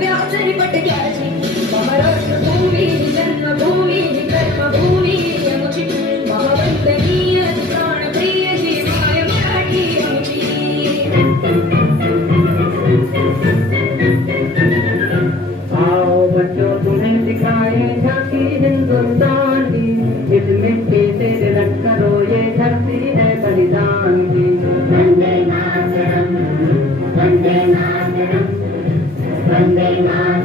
व्यासही पटक्याची महाराष्ट्रभूमी जन्मभूमी कर्मभूमी आमची महावंदनीय प्राणप्रिय जी माय मराठी आमची आओ बच्चों तुम्हें सिखाए झांकी हिंदुस्तान की इस मिट्टी से तिलक करो ये धरती है बलिदान की वंदे मातरम वंदे मातरम वंदे मातरम